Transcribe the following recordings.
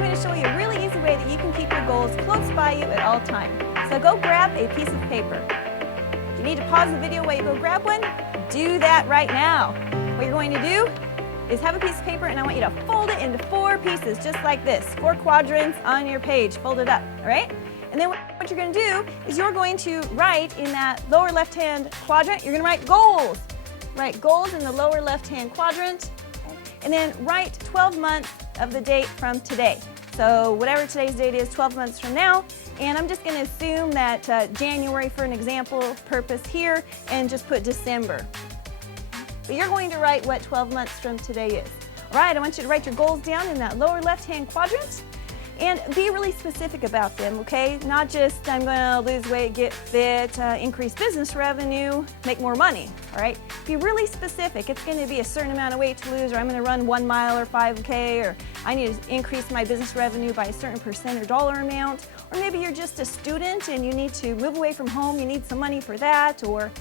I'm going to show you a really easy way that you can keep your goals close by you at all times. So go grab a piece of paper. If you need to pause the video while you go grab one, do that right now. What you're going to do is have a piece of paper, and I want you to fold it into 4 pieces, just like this. 4 quadrants on your page, fold it up, all right? And then what you're going to do is you're going to write in that lower left-hand quadrant, you're going to write goals. Write goals in the lower left-hand quadrant, and then write 12 months of the date from today. So whatever today's date is, 12 months from now, and I'm just going to assume that January for an example purpose here, and just put December. But you're going to write what 12 months from today is. All right, I want you to write your goals down in that lower left-hand quadrant and be really specific about them, okay? Not just I'm going to lose weight, get fit, increase business revenue, make more money, all right? Be really specific. It's going to be a certain amount of weight to lose, or I'm going to run 1 mile or 5K, or I need to increase my business revenue by a certain percent or dollar amount. Or maybe you're just a student and you need to move away from home, you need some money for that, or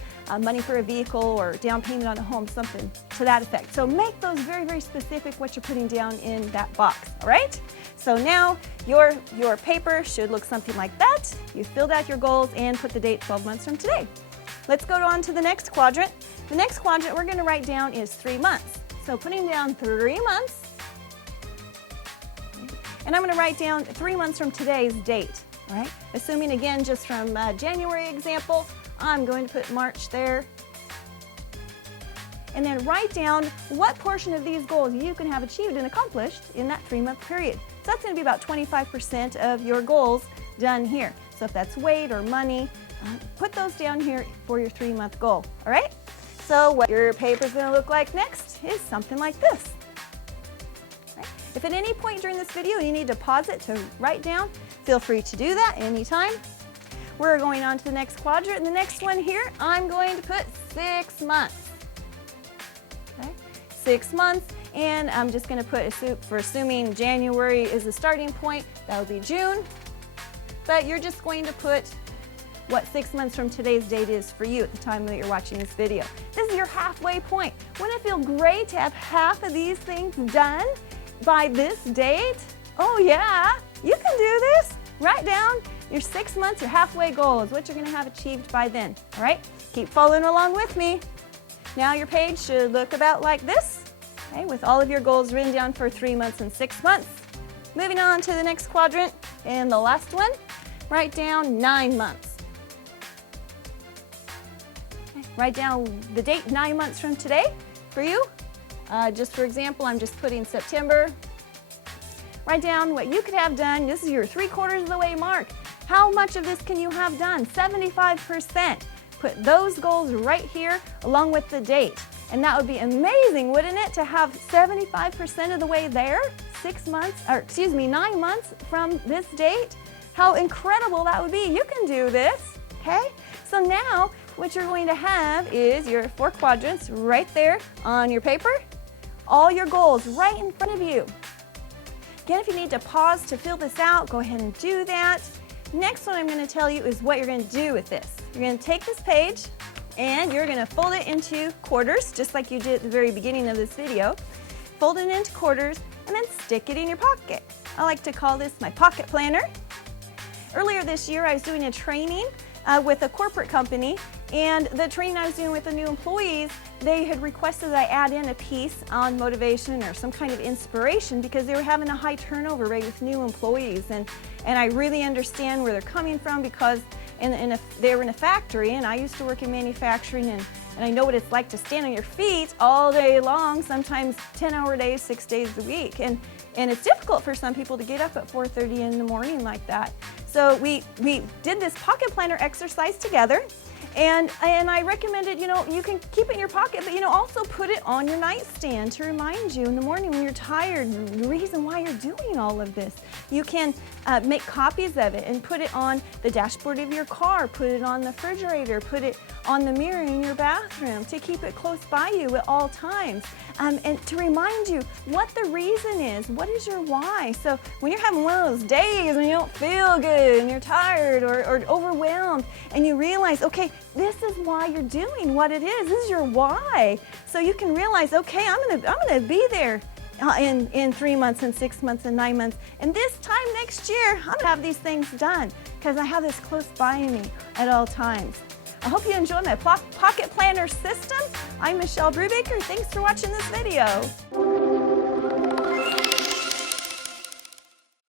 money for a vehicle or down payment on a home, something to that effect. So make those very, very specific what you're putting down in that box, all right? So now your paper should look something like that. You filled out your goals and put the date 12 months from today. Let's go on to the next quadrant. The next quadrant we're going to write down is 3 months. So putting down 3 months, and I'm going to write down 3 months from today's date, all right? Assuming again just from January example, I'm going to put March there. And then write down what portion of these goals you can have achieved and accomplished in that 3-month period. So that's going to be about 25% of your goals done here. So if that's weight or money, put those down here for your 3-month goal, all right? So what your paper's going to look like next is something like this. Right? If at any point during this video you need to pause it to write down, feel free to do that anytime. We're going on to the next quadrant. The next one here, I'm going to put 6 months. Okay? 6 months, and I'm just going to put, for assuming January is the starting point, that would be June. But you're just going to put what 6 months from today's date is for you at the time that you're watching this video. This is your halfway point. Wouldn't it feel great to have half of these things done by this date? Oh yeah, you can do this. Write down your 6 months, your halfway goal is what you're going to have achieved by then, all right? Keep following along with me. Now your page should look about like this, okay, with all of your goals written down for 3 months and 6 months. Moving on to the next quadrant, and the last one, write down 9 months. Okay, write down the date 9 months from today for you. Just for example, I'm just putting September. Write down what you could have done. This is your 3/4 of the way mark. How much of this can you have done? 75%. Put those goals right here along with the date. And that would be amazing, wouldn't it, to have 75% of the way there, 9 months from this date? How incredible that would be. You can do this, okay? So now what you're going to have is your 4 quadrants right there on your paper. All your goals right in front of you. Again, if you need to pause to fill this out, go ahead and do that. Next one I'm going to tell you is what you're going to do with this. You're going to take this page and you're going to fold it into quarters, just like you did at the very beginning of this video. Fold it into quarters and then stick it in your pocket. I like to call this my pocket planner. Earlier this year I was doing a training with a corporate company, and the training I was doing with the new employees, they had requested that I add in a piece on motivation or some kind of inspiration because they were having a high turnover rate with new employees, and I really understand where they're coming from because they were in a factory, and I used to work in manufacturing, and I know what it's like to stand on your feet all day long, sometimes 10-hour days, 6 days a week, and it's difficult for some people to get up at 4:30 in the morning like that. So we did this pocket planner exercise together, and I recommended, you can keep it in your pocket, but also put it on your nightstand to remind you in the morning when you're tired, the reason why you're doing all of this. You can make copies of it and put it on the dashboard of your car, put it on the refrigerator, put it on the mirror in your bathroom to keep it close by you at all times. And to remind you what the reason is, what is your why. So when you're having one of those days when you don't feel good and you're tired or overwhelmed, and you realize, okay, this is why you're doing what it is. This is your why. So you can realize, okay, I'm gonna be there in 3 months and 6 months and 9 months. And this time next year, I'm gonna have these things done because I have this close by me at all times. I hope you enjoy my pocket planner system. I'm Michelle Brubaker. Thanks for watching this video.